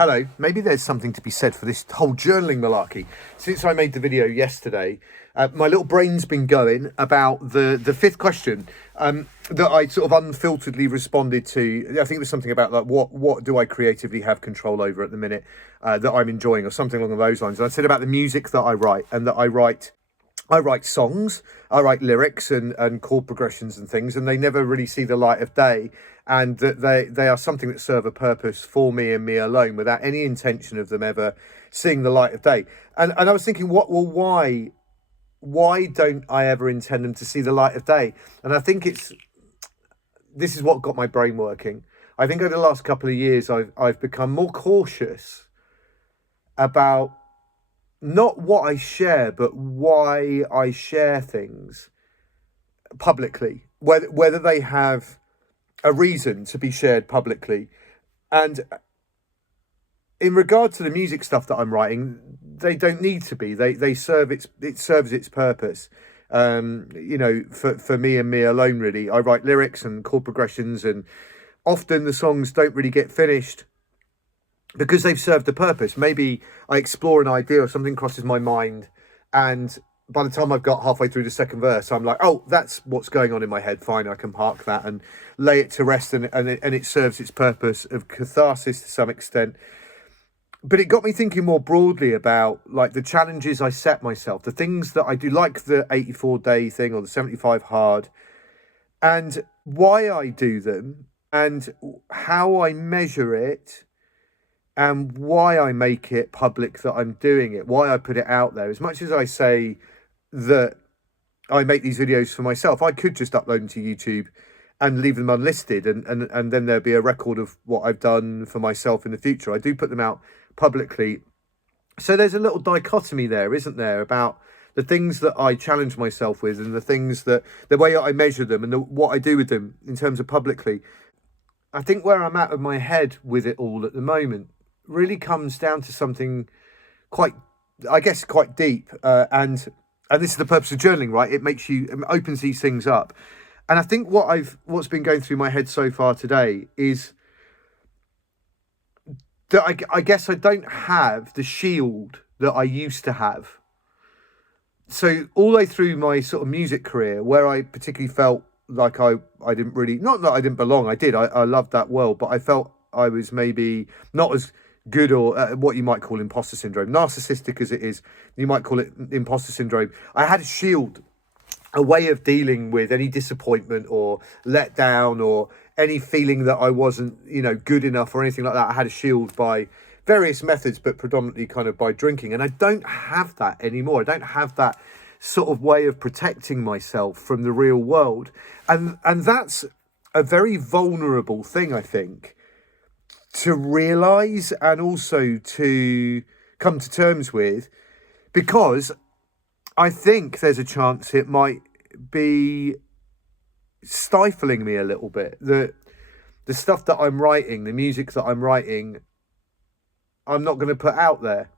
Hello, maybe there's something to be said for this whole journaling malarkey. Since I made the video yesterday, my little brain's been going about the fifth question that I sort of unfilteredly responded to. I think it was something about like what do I creatively have control over at the minute that I'm enjoying, or something along those lines. And I said about the music that I write, and that I write songs, I write lyrics and chord progressions and things, and they never really see the light of day, and that they are something that serve a purpose for me and me alone, without any intention of them ever seeing the light of day. And I was thinking, why don't I ever intend them to see the light of day? And I think this is what got my brain working. I think over the last couple of years, I've become more cautious about not what I share, but why I share things publicly, whether they have a reason to be shared publicly. And in regard to the music stuff that I'm writing, they don't need to be. It serves its purpose. For me and me alone, really. I write lyrics and chord progressions, and often the songs don't really get finished because they've served a purpose. Maybe I explore an idea or something crosses my mind, and by the time I've got halfway through the second verse, I'm like, oh, that's what's going on in my head. Fine, I can park that and lay it to rest, and it serves its purpose of catharsis to some extent. But it got me thinking more broadly about like the challenges I set myself, the things that I do, like the 84-day thing or the 75 hard, and why I do them, and how I measure it, and why I make it public that I'm doing it, why I put it out there. As much as I say that I make these videos for myself, I could just upload them to YouTube and leave them unlisted, and then there'd be a record of what I've done for myself in the future. I do put them out publicly. So there's a little dichotomy there, isn't there, about the things that I challenge myself with, and the things that, the way I measure them, and what I do with them in terms of publicly. I think where I'm at with my head with it all at the moment really comes down to something quite deep, and this is the purpose of journaling, right? It opens these things up. And I think what's been going through my head so far today is that I guess I don't have the shield that I used to have. So all the way through my sort of music career, where I particularly felt like I didn't really, not that I didn't belong, I did, I loved that world, but I felt I was maybe not as good, or what you might call imposter syndrome, narcissistic as it is, you might call it imposter syndrome. I had a shield, a way of dealing with any disappointment or letdown or any feeling that I wasn't, good enough or anything like that. I had a shield by various methods, but predominantly kind of by drinking. And I don't have that anymore. I don't have that sort of way of protecting myself from the real world. And that's a very vulnerable thing, I think, to realize and also to come to terms with, because I think there's a chance it might be stifling me a little bit. The stuff that I'm writing, the music that I'm writing, I'm not going to put out there.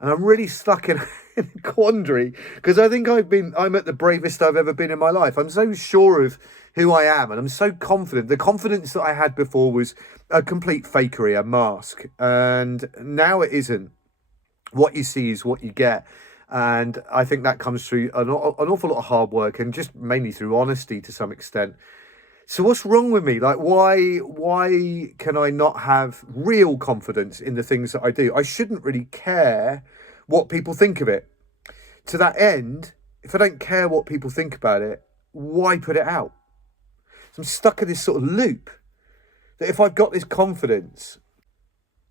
And I'm really stuck in a quandary, because I think I'm at the bravest I've ever been in my life. I'm so sure of who I am, and I'm so confident. The confidence that I had before was a complete fakery, a mask. And now it isn't. What you see is what you get. And I think that comes through an awful lot of hard work, and just mainly through honesty to some extent. So what's wrong with me? Like, why can I not have real confidence in the things that I do? I shouldn't really care what people think of it. To that end, if I don't care what people think about it, why put it out? So I'm stuck in this sort of loop, that if I've got this confidence,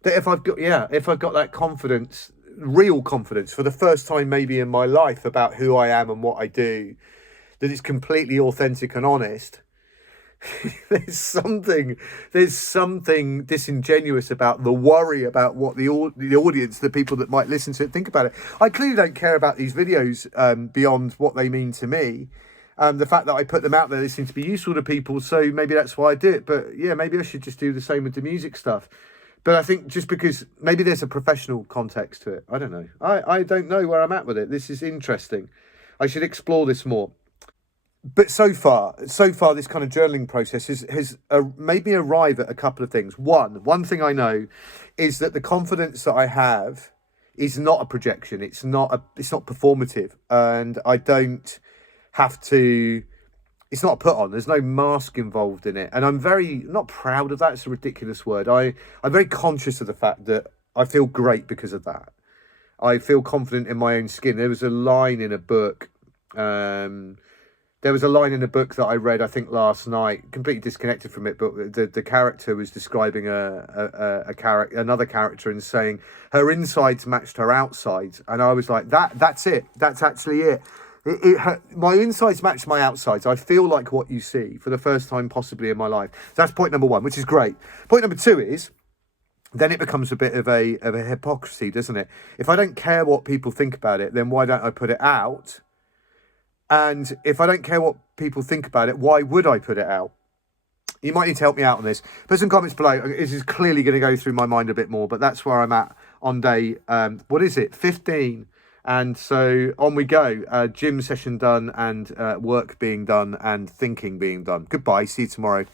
that if I've got that confidence, real confidence for the first time maybe in my life about who I am and what I do, that it's completely authentic and honest, there's something disingenuous about the worry about what the audience, the people that might listen to it, think about it. I clearly don't care about these videos beyond what they mean to me. The fact that I put them out there, they seem to be useful to people, so maybe that's why I do it. But yeah, maybe I should just do the same with the music stuff. But I think just because maybe there's a professional context to it, I don't know. I don't know where I'm at with it. This is interesting. I should explore this more. But so far, this kind of journaling process has made me arrive at a couple of things. One thing I know is that the confidence that I have is not a projection. It's not performative, and I don't have to. It's not put on. There's no mask involved in it, and I'm very not proud of that. It's a ridiculous word. I'm very conscious of the fact that I feel great because of that. I feel confident in my own skin. There was a line in a book. There was a line in a book that I read, I think last night, completely disconnected from it, but the character was describing another character and saying her insides matched her outsides, and I was like, that's it. That's actually it. My insides match my outsides. I feel like what you see for the first time possibly in my life. That's point number one, which is great. Point number two is, then it becomes a bit of a hypocrisy, doesn't it? If I don't care what people think about it, then why don't I put it out? And if I don't care what people think about it, why would I put it out? You might need to help me out on this. Put some comments below. This is clearly going to go through my mind a bit more, but that's where I'm at on day, 15. And so on we go. Gym session done, and work being done, and thinking being done. Goodbye. See you tomorrow.